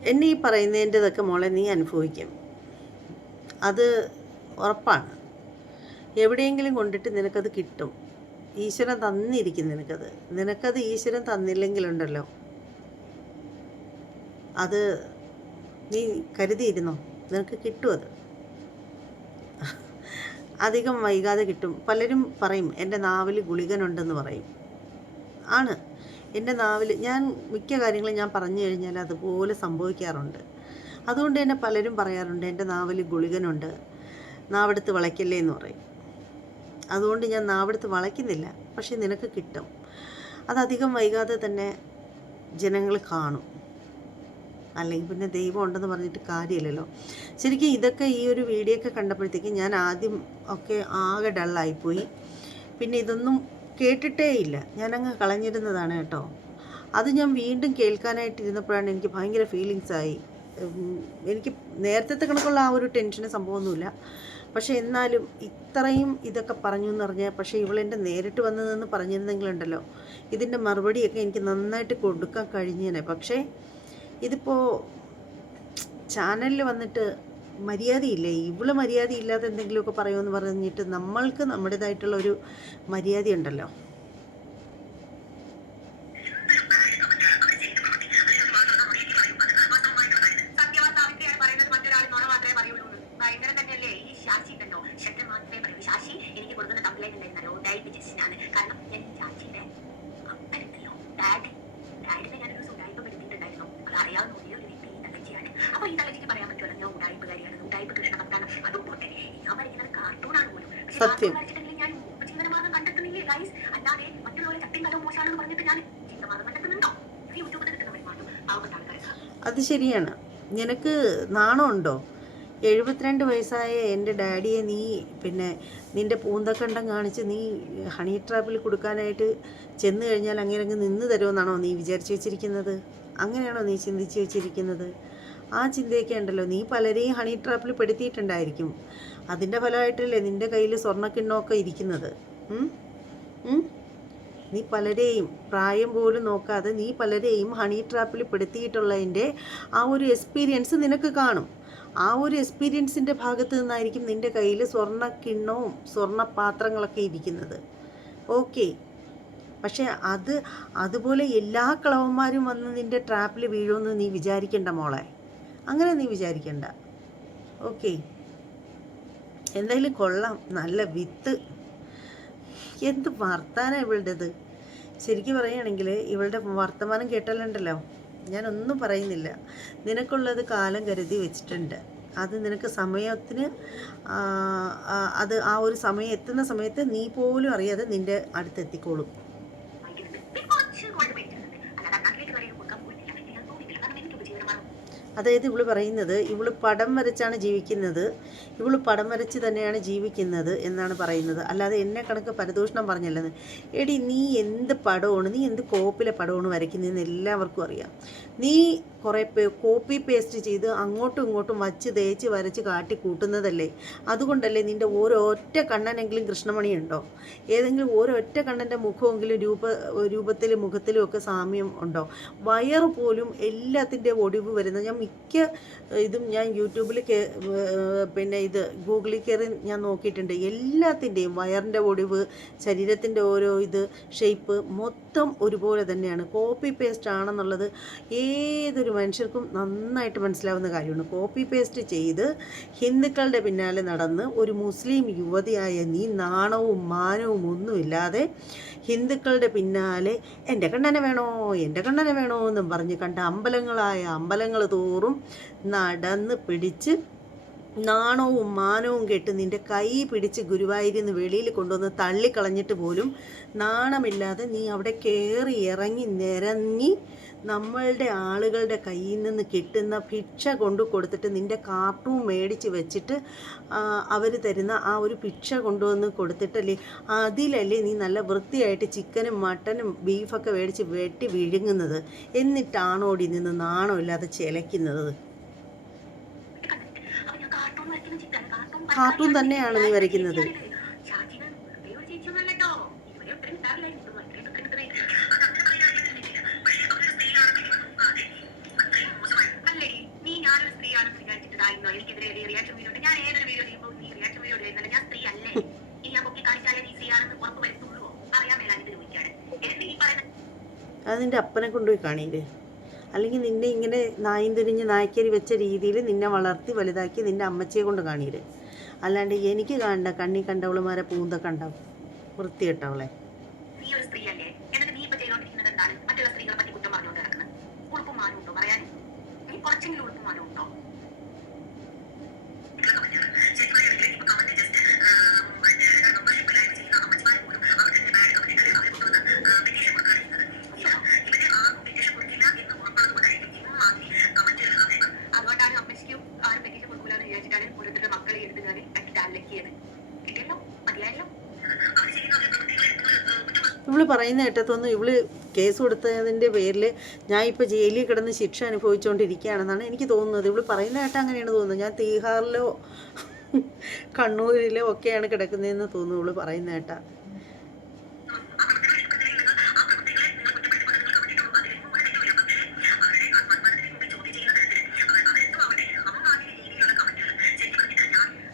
എന്നെ ഈ പറയുന്നതിന്റെതൊക്കെ മോളെ നീ അനുഭവിക്കും. അത് ഉറപ്പാണ്. എവിടെയെങ്കിലും കൊണ്ടിട്ട് നിനക്കത് കിട്ടും. ഈശ്വരൻ തന്നിരിക്കും നിനക്കത്. നിനക്കത് ഈശ്വരൻ തന്നില്ലെങ്കിലുണ്ടല്ലോ. അത് നീ കരുതിയിരുന്നോ? നിനക്ക് കിട്ടും അത്. അധികം വൈകാതെ കിട്ടും. പലരും പറയും എന്റെ നാവിൽ ഗുളികനുണ്ടെന്ന് പറയും. ആണ്. എന്റെ നാവിൽ ഞാൻ മിക്ക കാര്യങ്ങളും ഞാൻ പറഞ്ഞു കഴിഞ്ഞാൽ അതുപോലെ സംഭവിക്കാറുണ്ട്. അതുകൊണ്ട് തന്നെ പലരും പറയാറുണ്ട് എന്റെ നാവിൽ ഗുളികനുണ്ട്. നാവെടുത്ത് വളയ്ക്കല്ലേ എന്ന് പറയും. അതുകൊണ്ട് ഞാൻ നാവെടുത്ത് വളയ്ക്കുന്നില്ല പക്ഷേ നിനക്ക് കിട്ടും. അതധികം വൈകാതെ തന്നെ ജനങ്ങൾ കാണും. അല്ലെങ്കിൽ പിന്നെ ദൈവം ഉണ്ടെന്ന് പറഞ്ഞിട്ട് കാര്യമില്ലല്ലോ. ശരിക്കും ഇതൊക്കെ ഈ ഒരു വീഡിയോ ഒക്കെ കണ്ടപ്പോഴത്തേക്കും ഞാൻ ആദ്യം ഒക്കെ ആകെ ഡള്ളായിപ്പോയി പിന്നെ ഇതൊന്നും കേട്ടിട്ടേ ഇല്ല. ഞാനങ്ങ് കളഞ്ഞിരുന്നതാണ് കേട്ടോ. അത് ഞാൻ വീണ്ടും കേൾക്കാനായിട്ട് ഇരുന്നപ്പോഴാണ് എനിക്ക് ഭയങ്കര ഫീലിങ്സ് ആയി. എനിക്ക് നേരത്തെ കണക്കുള്ള ആ ഒരു ടെൻഷന് സംഭവമൊന്നുമില്ല. പക്ഷേ എന്നാലും ഇത്രയും ഇതൊക്കെ പറഞ്ഞു എന്ന് പറഞ്ഞാൽ പക്ഷേ ഇവളെന്റെ നേരിട്ട് വന്നതെന്ന് പറഞ്ഞിരുന്നെങ്കിലുണ്ടല്ലോ. ഇതിന്റെ മറുപടിയൊക്കെ എനിക്ക് നന്നായിട്ട് കൊടുക്കാൻ കഴിഞ്ഞേനെ. പക്ഷേ ഇതിപ്പോൾ ചാനലിൽ വന്നിട്ട് മര്യാദയില്ലേ? ഇവൾ മര്യാദ ഇല്ലാതെ എന്തെങ്കിലുമൊക്കെ പറയുമെന്ന് പറഞ്ഞിട്ട് നമ്മൾക്ക് നമ്മുടേതായിട്ടുള്ള ഒരു മര്യാദയുണ്ടല്ലോ. എനിക്ക് കൊടുക്കുന്ന കംപ്ലൈന്റ് ഉണ്ടായിരുന്നല്ലോ ഡയബറ്റീസിനാണ് കാരണം ഞാൻ ശാശിയുടെ അപ്പനുണ്ടല്ലോ. ഡാഡി അപ്പൊ തകച്ചിക്ക് പറയാൻ പറ്റുമല്ലോ? ഞാൻ ഉടായ്പകാരിയാണ് ഉടായ്പ കൃഷ്ണഭക്താണ് അതും പോട്ടെ. ഞാൻ വരയ്ക്കുന്നത് കാർട്ടൂണാണ് പോലും. പക്ഷേ. വരച്ചിട്ടുണ്ടെങ്കിൽ ഞാൻ ഉപജീവനമാർഗം കണ്ടെത്തുന്നില്ലേ ഗൈസ് അല്ലാതെ മറ്റുള്ളവരെ ചട്ടിയും കലവും മോശമാണെന്ന് പറഞ്ഞിട്ട് ഞാൻ ജീവിതമാർഗം കണ്ടെത്തുന്നുണ്ടോ? യൂട്യൂബിൽ കിട്ടുന്ന വരുമാനം പാവപ്പെട്ട അത് ശരിയാണ്. നിനക്ക് നാണമുണ്ടോ? എഴുപത്തിരണ്ട് വയസ്സായ എന്റെ ഡാഡിയെ നീ പിന്നെ നിന്റെ പൂന്തക്കണ്ടം കാണിച്ച് നീ ഹണി ട്രാപ്പിൽ കൊടുക്കാനായിട്ട് ചെന്ന് കഴിഞ്ഞാൽ അങ്ങനെ അങ്ങ് നിന്ന് തരുമെന്നാണോ നീ വിചാരിച്ചു വെച്ചിരിക്കുന്നത്? അങ്ങനെയാണോ നീ ചിന്തിച്ചു വെച്ചിരിക്കുന്നത്? ആ ചിന്തയൊക്കെ ഉണ്ടല്ലോ നീ പലരെയും ഹണി ട്രാപ്പിൽ പെടുത്തിയിട്ടുണ്ടായിരിക്കും. അതിന്റെ ഫലമായിട്ടല്ലേ നിന്റെ കയ്യിൽ സ്വർണക്കിണ്ണമൊക്കെ ഇരിക്കുന്നത്? നീ പലരെയും പ്രായം പോലും നോക്കാതെ നീ പലരെയും ഹണി ട്രാപ്പിൽ പെടുത്തിയിട്ടുള്ളതിന്റെ ആ ഒരു എക്സ്പീരിയൻസ് നിനക്ക് കാണും. ആ ഒരു എക്സ്പീരിയൻസിന്റെ ഭാഗത്ത് നിന്നായിരിക്കും നിന്റെ കയ്യിൽ സ്വർണ കിണ്ണവും സ്വർണ പാത്രങ്ങളൊക്കെ ഇരിക്കുന്നത്. ഓക്കെ. പക്ഷേ അത് അതുപോലെ എല്ലാ കളവന്മാരും വന്ന് നിന്റെ ട്രാപ്പിൽ വീഴുമെന്ന് നീ വിചാരിക്കേണ്ട മോളെ. അങ്ങനെ നീ വിചാരിക്കണ്ട. ഓക്കെ എന്തായാലും കൊള്ളാം. നല്ല വിത്ത്. എന്ത് വർത്താനം ഇവളുടേത്? ശരിക്കും പറയുകയാണെങ്കിൽ ഇവളുടെ വർത്തമാനം കേട്ടാലുണ്ടല്ലോ. ഞാനൊന്നും പറയുന്നില്ല. നിനക്കുള്ളത് കാലം കരുതി വെച്ചിട്ടുണ്ട്. അത് നിനക്ക് സമയത്തിന് അത് ആ ഒരു സമയം എത്തുന്ന സമയത്ത് നീ പോലും അറിയാതെ നിന്റെ അടുത്തെത്തിക്കോളും വാങ്ങിക്കുന്നുണ്ട്. പിന്നെ കുറച്ച് ഗോൾഡ് മേടിച്ചിട്ടുണ്ട്. അല്ലാതെ അണ്ണാക്കിലേക്ക് കറിയൊന്നും കൊടുക്കാൻ പോയിട്ടില്ല. ഞാൻ തോന്നിയിട്ടില്ല. കാരണം എനിക്ക് ഉപജീവനമാർഗം അതായത് ഇവൾ പറയുന്നത് ഇവൾ പടം വരച്ചാണ് ജീവിക്കുന്നത്. ഇവൾ പടം വരച്ച് തന്നെയാണ് ജീവിക്കുന്നത് എന്നാണ് പറയുന്നത്. അല്ലാതെ എന്നെ കണക്ക് പരദൂഷണം പറഞ്ഞല്ലെന്ന് എടി നീ എന്ത് പടമാണ് നീ എന്ത് കോപ്പിലെ പടമാണ് വരയ്ക്കുന്നതെന്ന് എല്ലാവർക്കും അറിയാം. നീ കുറേ കോപ്പി പേസ്റ്റ് ചെയ്ത് അങ്ങോട്ടും ഇങ്ങോട്ടും വച്ച് തേച്ച് വരച്ച് കാട്ടി കൂട്ടുന്നതല്ലേ? അതുകൊണ്ടല്ലേ നിന്റെ ഓരോറ്റ കണ്ണനെങ്കിലും കൃഷ്ണമണി ഉണ്ടോ? ഏതെങ്കിലും ഓരോറ്റ കണ്ണന്റെ മുഖമെങ്കിലും രൂപ രൂപത്തിലും മുഖത്തിലും ഒക്കെ സാമ്യം ഉണ്ടോ? വയറ് പോലും എല്ലാത്തിന്റെ ഒടിവ് വരുന്നത് ഞാൻ മിക്ക ഇതും ഞാൻ യൂട്യൂബിൽ പിന്നെ ഇത് ഗൂഗിളിൽ കയറി ഞാൻ നോക്കിയിട്ടുണ്ട്. എല്ലാത്തിന്റെയും വയറിന്റെ ഒടിവ് ശരീരത്തിന്റെ ഓരോ ഇത് ഷേപ്പ് മൊത്തം ഒരുപോലെ തന്നെയാണ്. കോപ്പി പേസ്റ്റ് ആണെന്നുള്ളത് ഏതൊരു മനുഷ്യർക്കും നന്നായിട്ട് മനസ്സിലാവുന്ന കാര്യമാണ്. കോപ്പി പേസ്റ്റ് ചെയ്ത് ഹിന്ദുക്കളുടെ പിന്നാലെ നടന്ന് ഒരു മുസ്ലിം യുവതിയായ നീ നാണവും മാനവും ഒന്നുമില്ലാതെ ഹിന്ദുക്കളുടെ പിന്നാലെ എന്റെ കണ്ണനെ വേണോ? എന്റെ കണ്ണനെ വേണോ? എന്നും പറഞ്ഞ് കണ്ട അമ്പലങ്ങളായ അമ്പലങ്ങൾ തോറും നടന്ന് പിടിച്ച് നാണവും മാനവും കെട്ട് നിന്റെ കൈ പിടിച്ച് ഗുരുവായൂരിൽ നിന്ന് വെളിയിൽ കൊണ്ടുവന്ന് തള്ളിക്കളഞ്ഞിട്ട് പോലും നാണമില്ലാതെ നീ അവിടെ കയറി ഇറങ്ങി നിരങ്ങി നമ്മളുടെ ആളുകളുടെ കയ്യിൽ നിന്ന് കിട്ടുന്ന ഭിക്ഷ കൊണ്ടു കൊടുത്തിട്ട് നിന്റെ കാർട്ടൂൺ മേടിച്ച് വെച്ചിട്ട് അവർ തരുന്ന ആ ഒരു ഭിക്ഷ കൊണ്ടുവന്ന് കൊടുത്തിട്ടല്ലേ? അതിലല്ലേ നീ നല്ല വൃത്തിയായിട്ട് ചിക്കനും മട്ടനും ബീഫൊക്കെ മേടിച്ച് വെട്ടി വിഴുങ്ങുന്നത്? എന്നിട്ടാണോടി നിന്ന് നാണമില്ലാതെ ചിലയ്ക്കുന്നത് അപ്പൊ ഞാൻ കാർട്ടൂൺ വരയ്ക്കുന്ന ചിത്രം കാർട്ടൂൺ തന്നെയാണ് നീ വരയ്ക്കുന്നത്. അതിന്റെ അപ്പനെ കൊണ്ടുപോയി കാണിയില്ലേ? അല്ലെങ്കിൽ നിന്നെ ഇങ്ങനെ നായും തിരിഞ്ഞ് നായ്ക്കരി വെച്ച രീതിയിൽ നിന്നെ വളർത്തി വലുതാക്കി നിന്റെ അമ്മച്ചിയെ കൊണ്ട് കാണിയില്ലേ? അല്ലാണ്ട് എനിക്ക് കാണണ്ട കണ്ണി കണ്ടവളുമാരെ പൂന്ത കണ്ട എന്താണ്? മറ്റുള്ള സ്ത്രീകളെ പറ്റി കുറ്റം പറഞ്ഞുകൊണ്ട് നടക്കുന്നത്. ഉളുപ്പും മാനും ഉണ്ടോ പറയാൻ കുറച്ചെങ്കിലും ഉളുപ്പും പറയുന്ന കേട്ടതൊന്നും ഇവൾ കേസ് കൊടുത്തതിന്റെ പേരിൽ ഞാൻ ഇപ്പോൾ ജയിലിൽ കിടന്ന് ശിക്ഷ അനുഭവിച്ചുകൊണ്ടിരിക്കുകയാണെന്നാണ് എനിക്ക് തോന്നുന്നത്. ഇവൾ പറയുന്ന കേട്ട അങ്ങനെയാണ് തോന്നുന്നത്. ഞാൻ തീഹാറിലോ കണ്ണൂരിലോ ഒക്കെയാണ് കിടക്കുന്നതെന്ന് തോന്നുന്നു ഇവൾ പറയുന്ന കേട്ട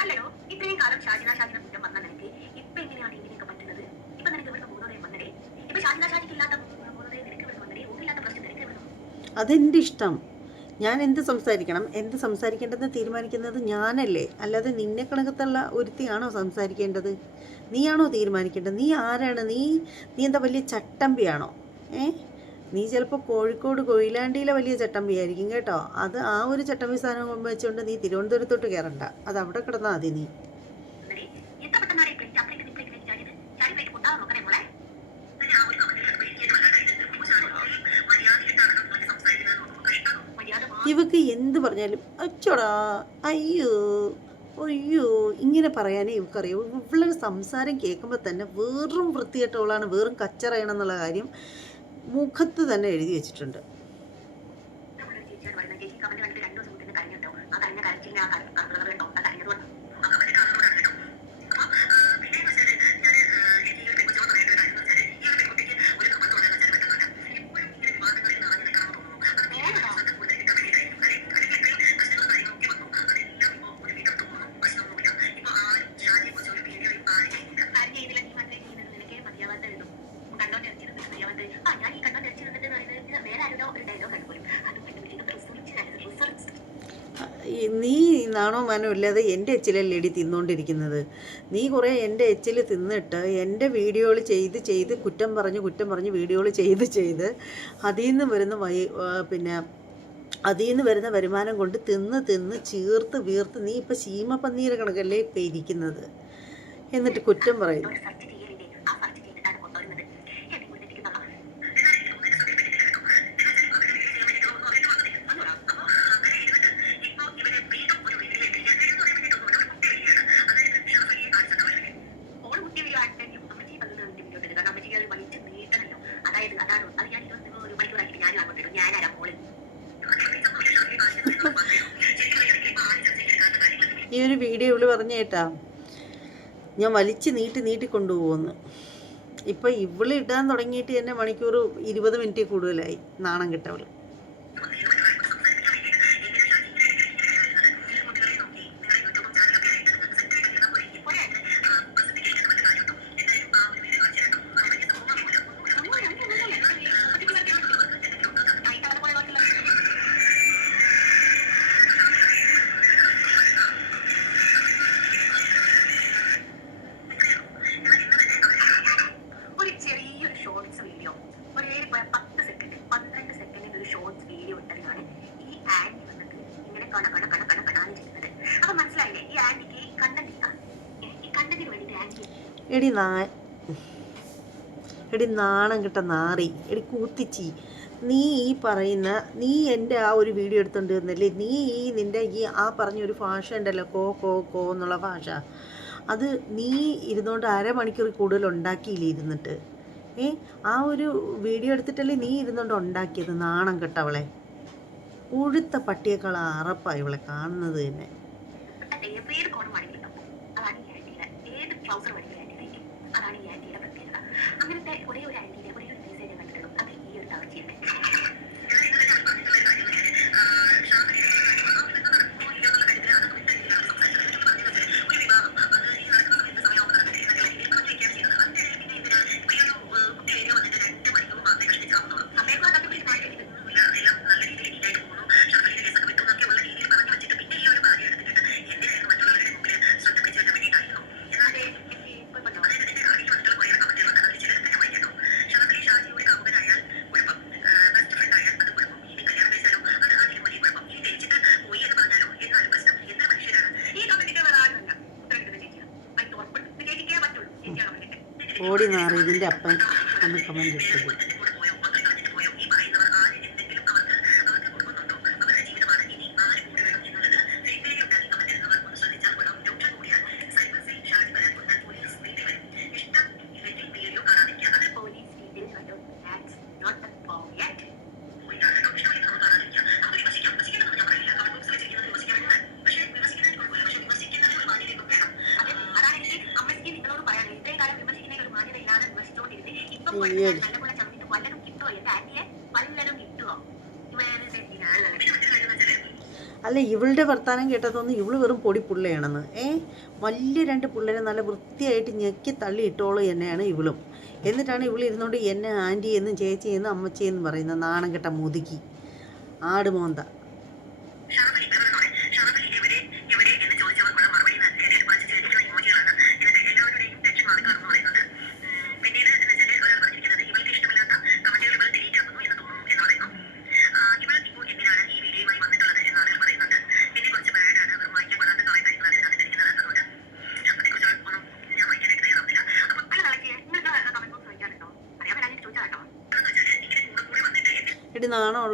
അല്ലയോ ഇത്രയും കാലം ഷാജിന ഷാജിന കുറ്റം പറഞ്ഞ നിനക്ക് ഇപ്പൊ എങ്ങനെയാണ് ഇങ്ങനെയൊക്കെ പറ്റുന്നത് ഇപ്പൊ നിനക്ക് ഇവിടുന്ന് ബോധോദയം വന്നതേ ഇപ്പൊ ഷാജിന ഷാജിക്ക് ഇല്ലാത്ത ബോധോദയം നിനക്ക് ഇവിടെ വന്നതേ ഒന്നില്ലാത്ത പ്രശ്നം നിനക്ക് ഇവിടെ വന്നു. അതെന്റെ ഇഷ്ടം. ഞാൻ എന്ത് സംസാരിക്കണം? എന്ത് സംസാരിക്കേണ്ടതെന്ന് തീരുമാനിക്കുന്നത് ഞാനല്ലേ? അല്ലാതെ നിന്നെ കണക്കത്തുള്ള ഒരുത്തിയാണോ സംസാരിക്കേണ്ടത്? നീയാണോ തീരുമാനിക്കേണ്ടത്? നീ ആരാണ്? നീ നീ എന്താ വലിയ ചട്ടമ്പിയാണോ? ഏ? നീ ചിലപ്പോൾ കോഴിക്കോട് കൊയിലാണ്ടിയിലെ വലിയ ചട്ടമ്പിയായിരിക്കും കേട്ടോ. അത് ആ ഒരു ചട്ടമ്പി സ്ഥാനം വെച്ചുകൊണ്ട് നീ തിരുവനന്തപുരത്തോട്ട് കയറണ്ട. അത് അവിടെ കിടന്നാൽ മതി നീ. മര്യാദ എന്ത് പറഞ്ഞാലും അച്ചോടാ അയ്യോ അയ്യോ ഇങ്ങനെ പറയാനേ ഇവക്കറിയൂ ഇവളുടെ സംസാരം കേൾക്കുമ്പോൾ തന്നെ വെറും വൃത്തികെട്ടവളാണ് വെറും കച്ചറയണമെന്നുള്ള കാര്യം മുഖത്ത് തന്നെ എഴുതി വെച്ചിട്ടുണ്ട് ചേച്ചി കമന്റ് ദിവസം ആ ആ നാണോ മാനോ ഇല്ലാതെ എന്റെ എച്ചിലല്ലേടി തിന്നുകൊണ്ടിരിക്കുന്നത് നീ കുറേ എന്റെ എച്ചിൽ തിന്നിട്ട് എന്റെ വീഡിയോകൾ ചെയ്ത് ചെയ്ത് കുറ്റം പറഞ്ഞ് കുറ്റം പറഞ്ഞ് വീഡിയോകൾ ചെയ്ത് ചെയ്ത് അതിൽ നിന്ന് വരുന്ന വൈ പിന്നെ അതിൽ നിന്ന് വരുന്ന വരുമാനം കൊണ്ട് തിന്ന് തിന്ന് ചീർത്ത് വീർത്ത് നീ ഇപ്പം ശീമപ്പന്നീര് കണക്കല്ലേ ഇപ്പം ഇരിക്കുന്നത്? എന്നിട്ട് കുറ്റം പറയുന്നു സെർച്ച് ചെയ്യലില്ലേ ആ സെർച്ച് ചെയ്തിട്ടാണ് കൊണ്ടുവരുന്നത് എന്നെ കൊണ്ടിരിക്കുന്ന കൊണ്ടിടും ഞാനാരാ മോൾ ഈ ഒരു വീഡിയോ കേട്ടാ? ഞാൻ വലിച്ചു നീട്ടി നീട്ടി കൊണ്ടുപോകുന്നു ഇപ്പം ഇവൾ ഇടാൻ തുടങ്ങിയിട്ട് തന്നെ മണിക്കൂർ ഇരുപത് മിനിറ്റ് കൂടുതലായി നാണം കിട്ടവൾ. എടി നാ എടി നാണം കിട്ട നാറി എടി കൂത്തിച്ചി. നീ ഈ പറയുന്ന നീ എന്റെ ആ ഒരു വീഡിയോ എടുത്തുകൊണ്ട് വന്നല്ലേ നീ ഈ നിന്റെ ഈ ആ പറഞ്ഞ ഒരു ഭാഷ ഉണ്ടല്ലോ കോ കോ കോ എന്നുള്ള ഭാഷ. അത് നീ ഇരുന്നുകൊണ്ട് അരമണിക്കൂർ കൂടുതൽ ഉണ്ടാക്കിയില്ലേ ഇരുന്നിട്ട്? ഏ ആ ഒരു വീഡിയോ എടുത്തിട്ടല്ലേ നീ ഇരുന്നുകൊണ്ട് ഉണ്ടാക്കിയത് നാണം കെട്ടവളെ ഉഴുത്ത പട്ടിയേക്കാൾ അറപ്പാണ് ഇവളെ കാണുന്നത് തന്നെ. ഏത് ട്രൗസർ അതാണ് ഈ ആന്റിയുടെ പ്രത്യേകത. അങ്ങനത്തെ ഒരേ ഒരു ആന്റിയുടെ ഒരേ ഒരു മെസ്സേജ് കണ്ടിട്ടുള്ളൂ അത് ഈ ഒരു തവണ ഈ ഓടി ഇതിന്റെ അപ്പൻ എന്ന് കമന്റ് ഇട്ടത് Police details കണ്ടു. That's not the point. അതെ, അതാണ് എനിക്ക് അമ്മയ്ക്ക് നിങ്ങളോട് പറയാനുള്ളത്. ഇത്രയും കാലം വിമർശിക്കുന്നതിൽ ഒരു മാന്യതയില്ലാതെ വിമർശിച്ചുകൊണ്ടിരുന്ന് ഇപ്പം പോയിട്ട് അയ്യോ. നല്ലപോലെ ചമഞ്ഞിട്ട് വല്ലതും കിട്ടുമോ? എന്റെ ആന്റിയെ വല്ലതും കിട്ടുമോ? ഇവരുടെ ഇതിനാണ് അല്ല ഇവളുടെ വർത്താനം കേട്ടതൊന്നും ഇവൾ വെറും പൊടി പുള്ളയാണെന്ന്. ഏ? വലിയ രണ്ട് പിള്ളേരെ നല്ല വൃത്തിയായിട്ട് ഞെക്കി തള്ളി ഇട്ടോളൂ എന്നെയാണ് ഇവളും. എന്നിട്ടാണ് ഇവൾ ഇരുന്നുകൊണ്ട് എന്നെ ആന്റി എന്നും ചേച്ചി എന്നും അമ്മച്ചി എന്നും പറയുന്നത് നാണം കെട്ട മുതുക്കി ആട് മോന്ത.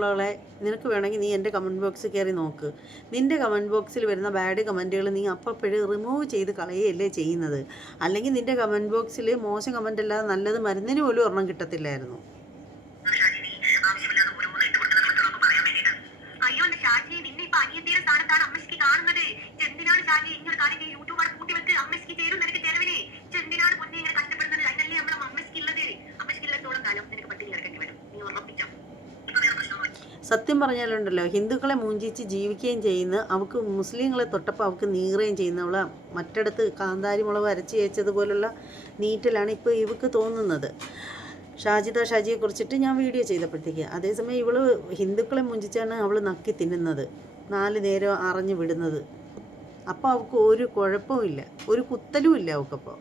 നാണമുള്ളവളെ നിനക്ക് വേണമെങ്കിൽ നീ എന്റെ കമന്റ് ബോക്സിൽ കയറി നോക്ക്. നിന്റെ കമന്റ് ബോക്സിൽ വരുന്ന ബാഡ് കമന്റുകൾ നീ അപ്പപ്പോഴും റിമൂവ് ചെയ്ത് കളയുകയല്ലേ ചെയ്യുന്നത്. അല്ലെങ്കിൽ നിന്റെ കമന്റ് ബോക്സിൽ മോശം കമന്റ് അല്ലാതെ നല്ലത് മരുന്നിന് പോലും ഒരെണ്ണം കിട്ടത്തില്ലായിരുന്നു അയ്യോ എന്റെ ഷാജി നിന്നെ ഇപ്പൊ അനിയത്തിയുടെ സ്ഥാനത്താണ് അമ്മശ്ക്ക് കാണുന്നത് ഇജ്ജ് എന്തിനാണ് ഷാജി ഇങ്ങനെ കാര്യം യൂട്യൂബ് കൂട്ടി വെക്ക് അമ്മശ്ക്ക് ചേരും നിനക്ക് ചെലവിന് ഇജ്ജ് എന്തിനാണ് പൊന്നെ ഇങ്ങനെ കഷ്ടപ്പെടുന്നത് അതിനല്ലേ നമ്മളെ അമ്മശ്ക്ക് ഉള്ളത് അമ്മശ്ക്ക് ഇല്ലത്തോളം കാലം നിനക്ക് പട്ടിണി കിടക്കേണ്ടി വരും നീ ഉറപ്പിച്ചോ ഇപ്പൊ വേറെ പ്രശ്നമൊന്നും സത്യം പറഞ്ഞാലുണ്ടല്ലോ ഹിന്ദുക്കളെ മൂഞ്ചിച്ച് ജീവിക്കുകയും ചെയ്യുന്ന അവൾക്ക് മുസ്ലിങ്ങളെ തൊട്ടപ്പോൾ അവൾക്ക് നീറുകയും ചെയ്യുന്നവളെ മറ്റിടത്ത് കാന്താരി മുളക് അരച്ച് ചേച്ചതുപോലുള്ള നീറ്റലാണ് ഇപ്പോൾ ഇവക്ക് തോന്നുന്നത്. ഷാജിദ ഷാജിയെ കുറിച്ചിട്ട് ഞാൻ വീഡിയോ ചെയ്തപ്പോഴത്തേക്ക്. അതേസമയം ഇവൾ ഹിന്ദുക്കളെ മുഞ്ചിച്ചാണ് അവൾ നക്കി തിന്നുന്നത്. നാല് നേരം അറിഞ്ഞു വിടുന്നത്. അപ്പോൾ അവൾക്ക് ഒരു കുഴപ്പവും ഇല്ല. ഒരു കുത്തലും ഇല്ല അവൾക്കപ്പോൾ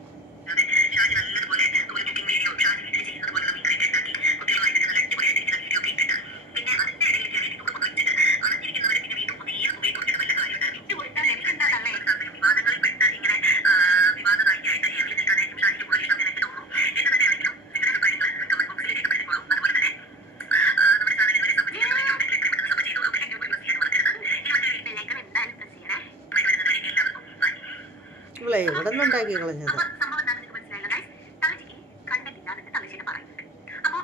ഷാജി നല്ലതുപോലെ ഒരു കുക്കിംഗ് വീഡിയോ ഷാജി വീട്ടിൽ ചെയ്യുന്നത് പോലെ മീൻകറി ഉണ്ടാക്കി കുട്ടികളുമായിട്ട് നല്ല അടിപൊളിയായിട്ട് വീഡിയോ ഒക്കെ ഇട്ടിട്ട് പിന്നെ അതിന്റെ ഇടയിൽ കയറി കൂടെ കൊണ്ടുവച്ചിട്ട് അടഞ്ഞിരിക്കുന്നവരെ പിന്നെ വീണ്ടും പുതിയ പുതിയ കൊടുത്തിട്ട് വല്ല കാര്യമുണ്ടായി വിട്ടു കൊടുത്താൽ എനിക്കെന്താണല്ലേ വിവാദങ്ങളിൽ പെട്ട് ഇങ്ങനെ വിവാദനായിക്കായിട്ട് ഏറിൽ നിൽക്കാനായിട്ടും ഷാജിക്ക് കൂടുതൽ ഇഷ്ടം എനിക്ക് തോന്നുന്നു എന്ന് തന്നെയാണെങ്കിലും നിങ്ങളുടെ അഭിപ്രായങ്ങൾ കമന്റ് ബോക്സിൽ രേഖപ്പെടുത്തിക്കോളൂ അതുപോലെ തന്നെ നമ്മുടെ ചാനൽ ഇതുവരെ സബ് ചെയ്യാൻ സബ് ചെയ്തോളൂ ഓക്കെ പ്രസ് ചെയ്യാൻ മറക്കരുത് ഇനി മറ്റൊരു വീട്ടിലേക്ക് എന്തായാലും പ്രസ് ചെയ്യണേ വരുന്നവരെ എല്ലാവർക്കും ബൈ ഇവളെ എവിടെ നിന്നുണ്ടാക്കി കളഞ്ഞത് അപ്പൊ സംഭവം എന്താണെന്ന് നിങ്ങൾക്ക് മനസ്സിലായല്ലോ guys? തങ്കച്ചിക്ക് content ഇല്ലാന്നിട്ട് തങ്കച്ചീനെ പറയുന്നുണ്ട്. അപ്പൊ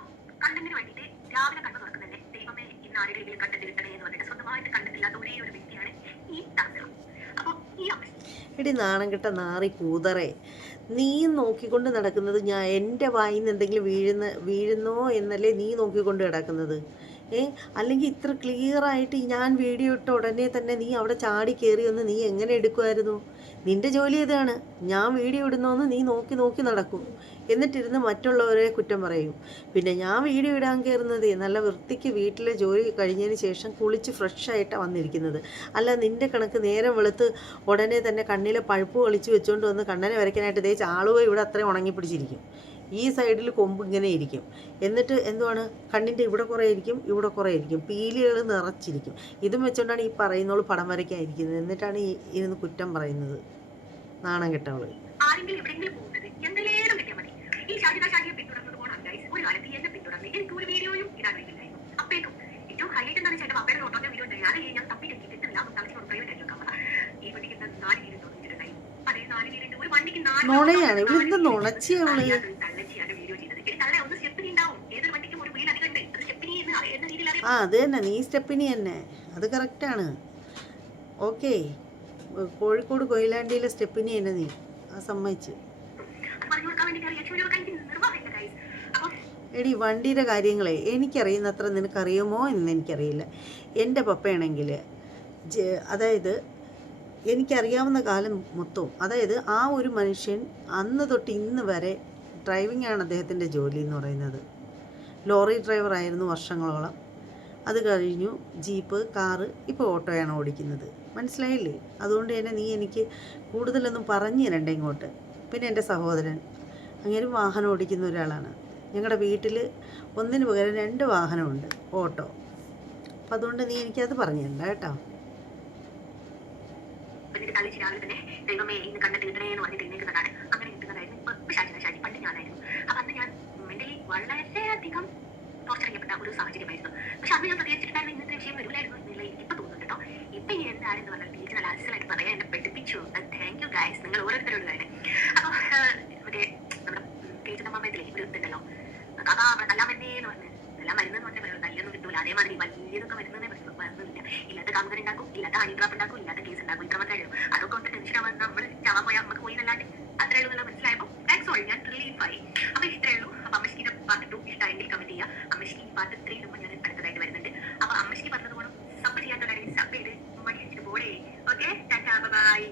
content ന് വേണ്ടിയിട്ട് രാവിലെ കണ്ണു തുറക്കുന്നതന്നെ ദൈവമേ ആരെങ്കിലും കണ്ടന്റ് കിട്ടണേ എന്ന് പറഞ്ഞിട്ട് സ്വന്തമായിട്ട് കണ്ടിട്ടില്ലാത്ത ഒരേ ഒരു വ്യക്തിയാണ് ഈ താങ്കൾ അപ്പൊ ഈ അമ്മ എടി നാണം കിട്ട നാറി കൂതറേ നീ നോക്കിക്കൊണ്ട് നടക്കുന്നത് ഞാൻ എന്റെ വായിൽ നിന്ന് എന്തെങ്കിലും വീഴുന്ന വീഴുന്നോ എന്നല്ലേ നീ നോക്കിക്കൊണ്ട് കിടക്കുന്നത് ഏ? അല്ലെങ്കിൽ ഇത്ര ക്ലിയറായിട്ട് ഞാൻ വീഡിയോ ഇട്ട ഉടനെ തന്നെ നീ അവിടെ ചാടി കയറി ഒന്ന് നീ എങ്ങനെ എടുക്കുമായിരുന്നു നിന്റെ ജോലി ഇതാണ് ഞാൻ വീഡിയോ ഇടുന്നോന്ന് നീ നോക്കി നോക്കി നടക്കും. എന്നിട്ടിരുന്ന് മറ്റുള്ളവരെ കുറ്റം പറയും. പിന്നെ ഞാൻ വീഡിയോ ഇടാൻ കയറുന്നത് നല്ല വൃത്തിക്ക് വീട്ടിലെ ജോലി കഴിഞ്ഞതിന് ശേഷം കുളിച്ച് ഫ്രഷായിട്ടാണ് വന്നിരിക്കുന്നത്. അല്ല നിന്റെ കണക്ക് നേരം വെളുത്ത് ഉടനെ തന്നെ കണ്ണിലെ പഴുപ്പ് കളിച്ച് വെച്ചുകൊണ്ട് വന്ന് കണ്ണനെ വരയ്ക്കാനായിട്ട് തേച്ച് ആളുകൾ ഇവിടെ അത്രയും ഉണങ്ങിപ്പിടിച്ചിരിക്കും ഈ സൈഡിൽ കൊമ്പ് ഇങ്ങനെ ഇരിക്കും. എന്നിട്ട് എന്തുവാണ്? കണ്ണിന്റെ ഇവിടെ കുറേ ഇരിക്കും ഇവിടെ കുറേ ഇരിക്കും. പീലികൾ നിറച്ചിരിക്കും. ഇതും വെച്ചുകൊണ്ടാണ് ഈ പറയുന്നവൾ പടം വരയ്ക്കാതിരിക്കുന്നത് എന്നിട്ടാണ് ഈ ഇരുന്ന് കുറ്റം പറയുന്നത്. നാണം കെട്ടവൾ. ആരെങ്കിലും എവിടെയെങ്കിലും പോകുന്നത് എന്തെങ്കിലും കിട്ടിയാൽ മതി ഈ ഷാജിദ ഷാജിയെ പിന്തുടർന്നത് പോകണം ഗൈസ് ഒരു കാലത്ത് എന്നെ പിന്തുടർന്ന് എനിക്ക് ഒരു വീഡിയോയും ഇടാൻ വേണ്ടിയില്ലായിരുന്നു അപ്പേക്കും ഏറ്റവും ഹൈലൈറ്റ് എന്താണെന്ന് വെച്ചാൽ അത് ഞാൻ തപ്പി കിട്ടിയിട്ടില്ല തലച്ച് ഒരു പ്രൈവറ്റ് ആയിട്ട് നോക്കാൻ ഈ വണ്ടിക്ക് നാല് വീട് തോന്നിച്ചിട്ടുണ്ടായി അതേ നാല് ഒരു വണ്ടിക്ക് നാല് ഇവളെന്ത് നുണച്ചിയ അവൾ? തള്ളച്ചിയാണ് വീഡിയോ ചെയ്തത് എനിക്ക് തള്ള ഒന്ന് സ്റ്റെപ്പിനി ഉണ്ടാവും. ഏതൊരു വണ്ടിക്കും ഒരു വീൽ അധികം ഉണ്ട്. അത് സ്റ്റെപ്പിനി എന്ന രീതിയിൽ അറിയാം. ആ അത് തന്നെ. നീ സ്റ്റെപ്പിനി തന്നെ. അത് കറക്റ്റാണ് ഓക്കെ കോഴിക്കോട് കൊയിലാണ്ടിയിലെ സ്റ്റെപ്പിനി തന്നെ നീ. ആ സമ്മതിച്ച്. അത് പറഞ്ഞു കൊടുക്കാൻ വേണ്ടി റിയാക്ഷൻ വീഡിയോ എടുക്കാൻ എനിക്ക് നിർവാഹമില്ല ഗൈസ് അപ്പം എടി വണ്ടിയുടെ കാര്യങ്ങളെ എനിക്കറിയുന്നത്ര നിനക്കറിയുമോ എന്ന് എനിക്കറിയില്ല. എന്റെ പപ്പയാണെങ്കിൽ അതായത് എനിക്കറിയാവുന്ന കാലം മൊത്തവും അതായത് ആ ഒരു മനുഷ്യൻ അന്ന് തൊട്ട് ഇന്ന് വരെ ഡ്രൈവിംഗ് ആണ് അദ്ദേഹത്തിന്റെ ജോലി എന്ന് പറയുന്നത്. ലോറി ഡ്രൈവർ ആയിരുന്നു വർഷങ്ങളോളം. അത് കഴിഞ്ഞു ജീപ്പ് കാറ് ഇപ്പോൾ ഓട്ടോയാണ് ഓടിക്കുന്നത്. മനസ്സിലായില്ലേ? അതുകൊണ്ട് തന്നെ നീ എനിക്ക് കൂടുതലൊന്നും പറഞ്ഞു തരണ്ട ഇങ്ങോട്ട്. പിന്നെ എന്റെ സഹോദരൻ അങ്ങനെ വാഹനം ഓടിക്കുന്ന ഒരാളാണ്. ഞങ്ങളുടെ വീട്ടിൽ ഒന്നിന് പകരം രണ്ട് വാഹനമുണ്ട് ഓട്ടോ. അപ്പം അതുകൊണ്ട് നീ എനിക്കത് പറഞ്ഞു തരണ്ട കേട്ടോ. എന്നിട്ട് തന്നെ ദൈവമേ അങ്ങനെ ഞാനായിരുന്നു. ഞാൻ മെന്റലി പക്ഷെ അന്ന് ഞാൻ എന്താണെന്ന് പറഞ്ഞാൽ ടീച്ചർ നല്ല അസലായിട്ട് പറയാൻ എന്നെ താങ്ക് യു നിങ്ങൾ ഓരോരുത്തരോട് കാര്യം അപ്പൊ മറ്റേ നമ്മുടെ ടീച്ചർ അമ്മമ്മത്തിലെ ഒരു ഇതുണ്ടല്ലോ. കഥ നല്ല മരുന്നേ എന്ന് പറഞ്ഞ് നല്ല മരുന്ന് എന്ന് പറഞ്ഞാൽ നല്ലൊന്നും കിട്ടൂല. അതേമാതിരി വലിയതൊക്കെ മരുന്നേ മരുന്നില്ല ഇല്ലാത്ത കാമുകൻ ഉണ്ടാക്കും ഇല്ലാത്ത ഹണി ഡ്രോപ്പ് ഉണ്ടാക്കും ഇല്ലാത്ത കേസ് ഉണ്ടാക്കും. ഇത്ര മാത്രമേ ഉള്ളൂ. അതൊക്കെ കൊണ്ട് ടെൻഷൻ ആവാൻ നമ്മൾ ചാവാൻ പോയാൽ നമുക്ക് പോയി എന്നല്ലാണ്ട് അത്രേ ഉള്ളൂ മനസ്സിലായപ്പോൾ താങ്ക്സ് ഓൾ ഞാൻ റിലീഫ് ആയി. അപ്പൊ ഇത്രേ ഉള്ളൂ. അപ്പൊ അമ്മശ്ക്കിന്റെ പാർട്ട് ടു ഇഷ്ടമായെങ്കിൽ കമന്റ് ചെയ്യുക അമ്മശ്ക്ക് ഈ പാർട്ട് ത്രീ ഇടുമ്പോൾ ഞാൻ അടുത്തതായിട്ട് വരുന്നുണ്ട്. അപ്പൊ അമ്മശ്ക്ക് പറഞ്ഞതുപോലെ സബ് ചെയ്യാത്തവരാണെങ്കിൽ സബ് ചെയ്ത് മണി വെച്ചിട്ട് പോടേ ഓക്കെ ടാറ്റാ ബൈ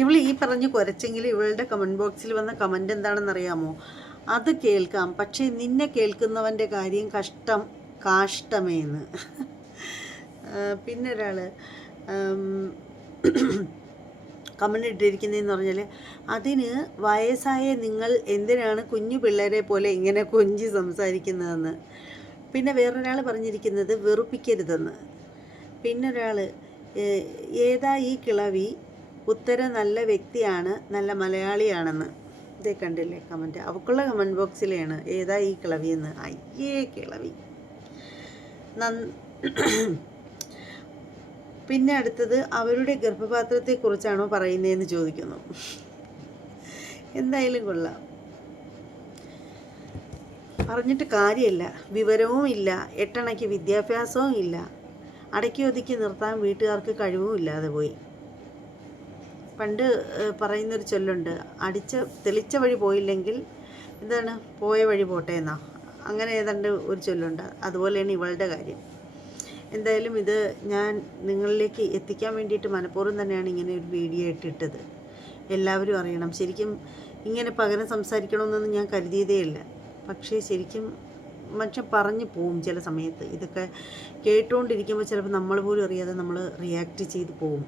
ഇവൾ ഈ പറഞ്ഞ് കുരച്ചെങ്കിൽ ഇവളുടെ കമന്റ് ബോക്സിൽ വന്ന കമന്റ് എന്താണെന്ന് അറിയാമോ അത് കേൾക്കാം. പക്ഷേ നിന്നെ കേൾക്കുന്നവന്റെ കാര്യം കഷ്ടം കാഷ്ടമേന്ന്. പിന്നെ ഒരാൾ കമന്റ് ഇട്ടിരിക്കുന്നതെന്ന് പറഞ്ഞാൽ അതിന് വയസ്സായ നിങ്ങൾ എന്തിനാണ് കുഞ്ഞു പിള്ളേരെ പോലെ ഇങ്ങനെ കൊഞ്ചി സംസാരിക്കുന്നതെന്ന്? പിന്നെ വേറൊരാൾ പറഞ്ഞിരിക്കുന്നത് വെറുപ്പിക്കരുതെന്ന്. പിന്നൊരാൾ ഏതാ ഈ കിളവി? ഉത്തര നല്ല വ്യക്തിയാണ് നല്ല മലയാളിയാണെന്ന്. ഇതേ കണ്ടില്ലേ കമന്റ് അവക്കുള്ള കമന്റ് ബോക്സിലെയാണ് ഏതാ ഈ കിളവി എന്ന്? അയ്യേ കിളവി. പിന്നെ അടുത്തത് അവരുടെ ഗർഭപാത്രത്തെക്കുറിച്ചാണോ പറയുന്നതെന്ന് ചോദിക്കുന്നു. എന്തായാലും കൊള്ളാം. പറഞ്ഞിട്ട് കാര്യമില്ല. വിവരവും ഇല്ല. എട്ടണയ്ക്ക് വിദ്യാഭ്യാസവും ഇല്ല. അടക്കി ഒതുക്കി നിർത്താൻ വീട്ടുകാർക്ക് കഴിവും ഇല്ലാതെ പോയി. പണ്ട് പറയുന്നൊരു ചൊല്ലുണ്ട്. അടിച്ച തെളിച്ച വഴി പോയില്ലെങ്കിൽ എന്താണ്? പോയ വഴി പോട്ടെ എന്നാ. അങ്ങനെ ഏതാണ്ട് ഒരു ചൊല്ലുണ്ട്. അതുപോലെയാണ് ഇവളുടെ കാര്യം. എന്തായാലും ഇത് ഞാൻ നിങ്ങളിലേക്ക് എത്തിക്കാൻ വേണ്ടിയിട്ട് മനഃപൂർവം തന്നെയാണ് ഇങ്ങനെ ഒരു വീഡിയോ ഇട്ടിട്ടത്. എല്ലാവരും അറിയണം. ശരിക്കും ഇങ്ങനെ പകരം സംസാരിക്കണമെന്നൊന്നും ഞാൻ കരുതിയതേ ഇല്ല. പക്ഷേ ശരിക്കും മനുഷ്യൻ പറഞ്ഞു പോവും ചില സമയത്ത്. ഇതൊക്കെ കേട്ടുകൊണ്ടിരിക്കുമ്പോൾ ചിലപ്പോൾ നമ്മൾ പോലും അറിയാതെ നമ്മൾ റിയാക്ട് ചെയ്ത് പോവും.